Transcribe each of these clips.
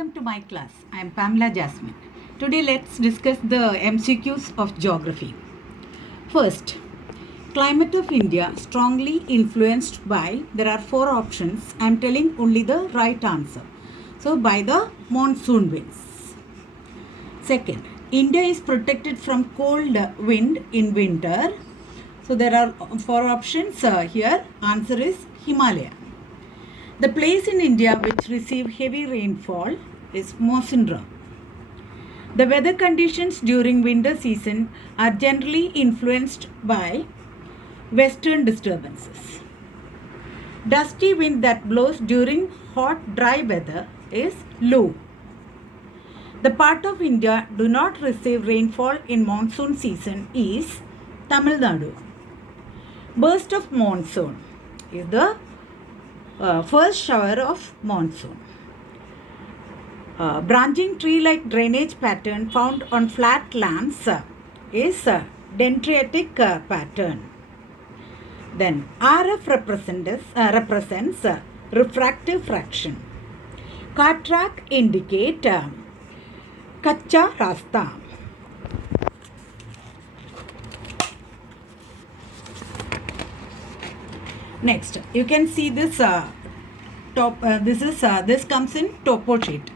Welcome to my class. I am Pamela Jasmine. Today let's discuss the MCQs of geography. First, climate of India strongly influenced by, there are four options. I am telling only the right answer. So by the monsoon winds. Second, India is protected from cold wind in winter. So there are four options here. Answer is Himalaya. The place in India which receive heavy rainfall is Mawsynram. The weather conditions during winter season are generally influenced by western disturbances. Dusty wind that blows during hot dry weather is Lu. The part of India do not receive rainfall in monsoon season is Tamil Nadu. Burst of monsoon is the first shower of monsoon. Branching tree-like drainage pattern found on flat lands is dendritic pattern. Then RF represents refractive fraction. Cataract indicate kacha rasta. Next, you can see this this comes in topo sheet.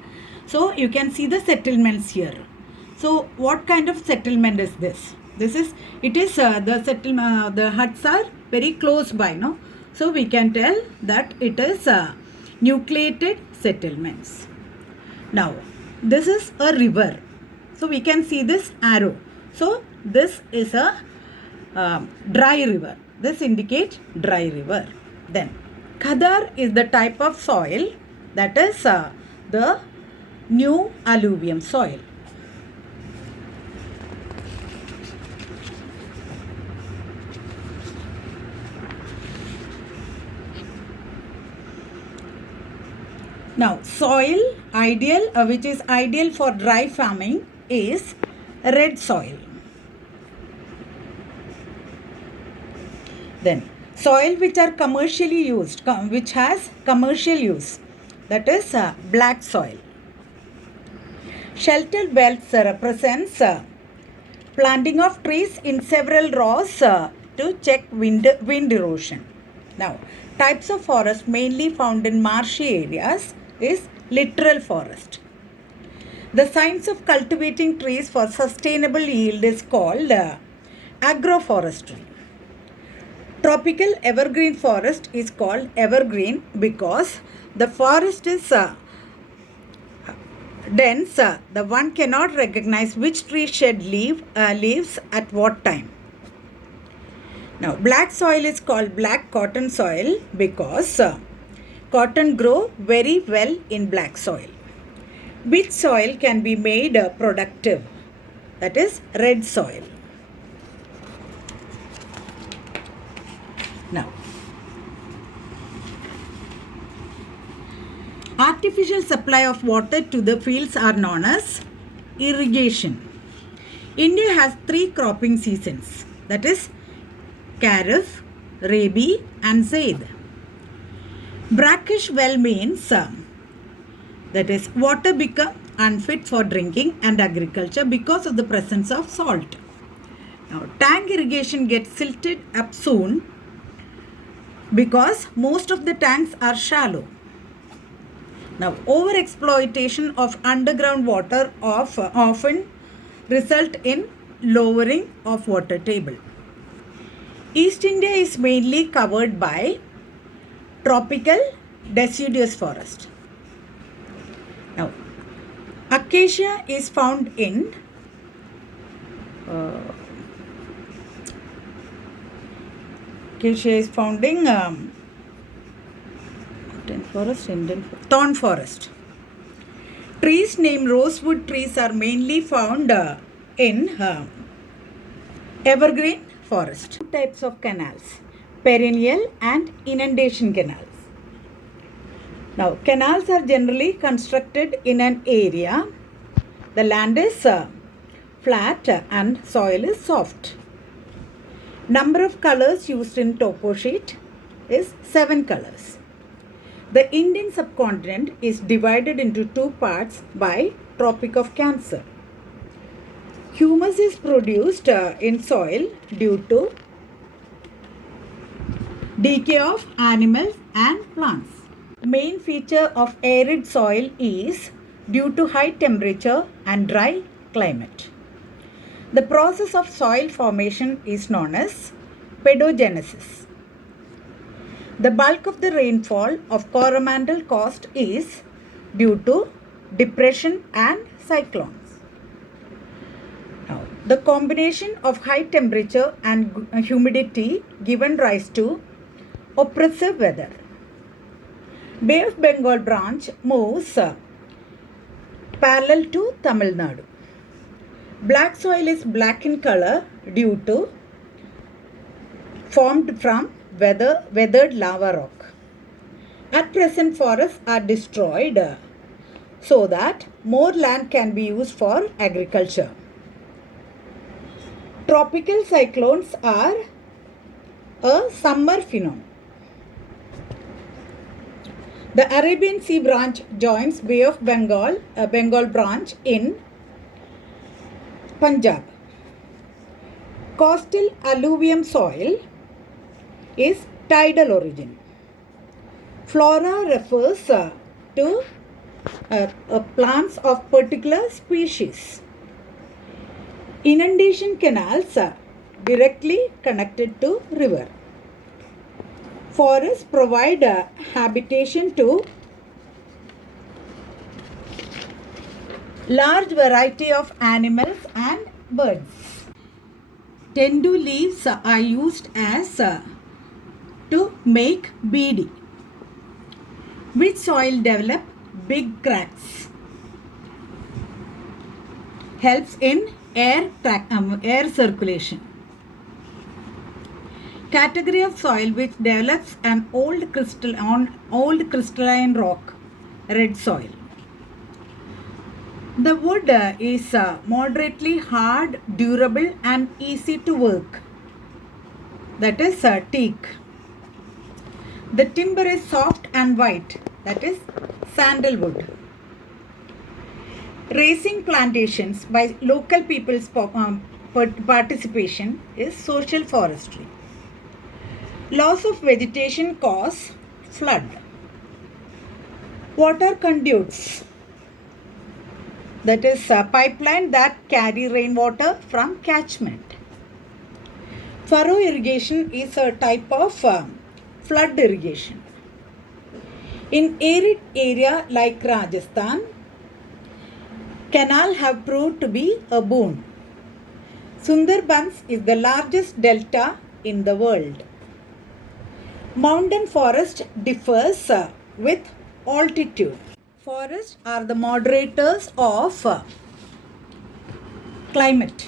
So you can see the settlements here. So what kind of settlement is this? The settlement. The huts are very close by, no? So we can tell that it is nucleated settlements. Now this is a river. So we can see this arrow. So this is a dry river. This indicates dry river. Then Khadar is the type of soil, that is the new alluvium soil. Now soil ideal which is ideal for dry farming is red soil. Then soil which are commercially used, which has commercial use, that is black soil. Sheltered belts represents planting of trees in several rows to check wind erosion. Now types of forest mainly found in marshy areas is littoral forest. The science of cultivating trees for sustainable yield is called agroforestry. Tropical evergreen forest is called evergreen because the forest is dense. The one cannot recognize which tree shed leaves at what time. Now black soil is called black cotton soil because cotton grow very well in black soil. Which soil can be made productive? That is red soil. Now, artificial supply of water to the fields are known as irrigation. India has 3 cropping seasons, that is Kharif, Rabi and Zaid. Brackish well means that is water become unfit for drinking and agriculture because of the presence of salt. Now, tank irrigation gets silted up soon because most of the tanks are shallow. Now, overexploitation of underground water often result in lowering of water table. East India is mainly covered by tropical deciduous forest. Now, acacia is found in thorn forest. Trees named rosewood trees are mainly found in evergreen forest. Two types of canals, perennial and inundation canals. Now, canals are generally constructed in an area. The land is flat and soil is soft. Number of colors used in topo sheet is 7 colors. The Indian subcontinent is divided into two parts by Tropic of Cancer. Humus is produced in soil due to decay of animals and plants. Main feature of arid soil is due to high temperature and dry climate. The process of soil formation is known as pedogenesis. The bulk of the rainfall of Coromandel Coast is due to depression and cyclones. Now, the combination of high temperature and humidity given rise to oppressive weather. Bay of Bengal branch moves parallel to Tamil Nadu. Black soil is black in color due to formed from weathered lava rock. At present, forests are destroyed so that more land can be used for agriculture. Tropical cyclones are a summer phenomenon. The Arabian Sea branch joins Bay of Bengal, Bengal branch in Punjab. Coastal alluvium soil is tidal origin. Flora refers to plants of particular species. Inundation canals are directly connected to river. Forests provide habitation to large variety of animals and birds. Tendu leaves are used as to make beedi, which soil develop big cracks. Helps in air circulation. Category of soil which develops an old crystalline rock, red soil. The wood is moderately hard, durable and easy to work. That is teak. The timber is soft and white. That is sandalwood. Raising plantations by local people's participation is social forestry. Loss of vegetation cause flood. Water conduits, that is a pipeline that carry rainwater from catchment. Furrow irrigation is a type of flood irrigation. In arid area like Rajasthan, canal have proved to be a boon. Sundarbans is the largest delta in the world. Mountain forest differs with altitude. Forests are the moderators of climate.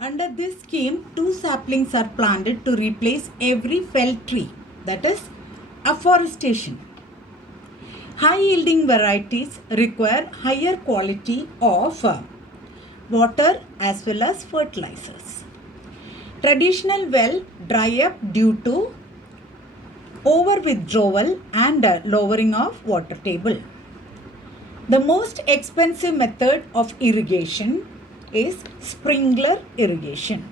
Under this scheme, 2 saplings are planted to replace every felled tree. That is afforestation. High yielding varieties require higher quality of water as well as fertilizers. Traditional well dry up due to over withdrawal and lowering of water table. The most expensive method of irrigation is sprinkler irrigation.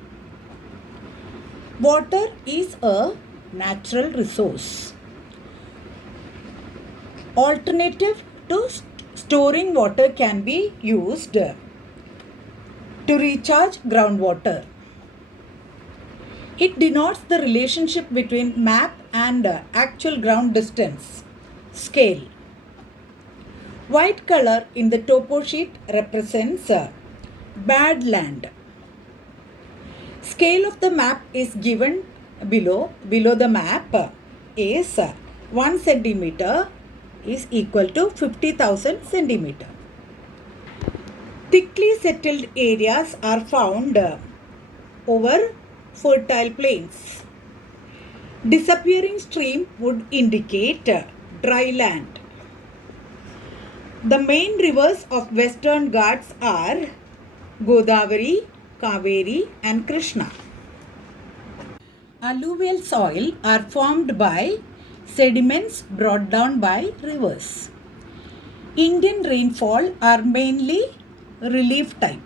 Water is a natural resource. Alternative to storing water can be used to recharge groundwater. It denotes the relationship between map and actual ground distance, scale. White color in the topo sheet represents bad land. Scale of the map is given below. Below the map is 1 centimeter is equal to 50,000 centimeter. Thickly settled areas are found over fertile plains. Disappearing stream would indicate dry land. The main rivers of Western Ghats are Godavari, Kaveri and Krishna. Alluvial soil are formed by sediments brought down by rivers. Indian rainfall are mainly relief type.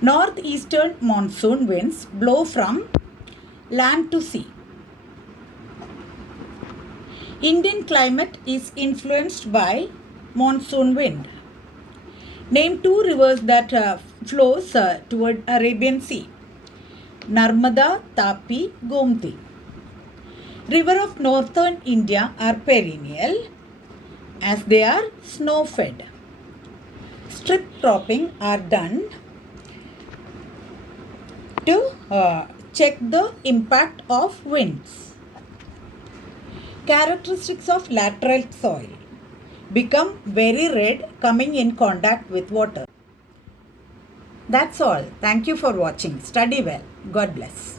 Northeastern monsoon winds blow from land to sea. Indian climate is influenced by monsoon wind. Name two rivers that flows toward Arabian Sea. Narmada, Tapi, Gomti. River of northern India are perennial as they are snow fed. Strip cropping are done to check the impact of winds. Characteristics of laterite soil: become very red coming in contact with water. That's all. Thank you for watching. Study well. God bless.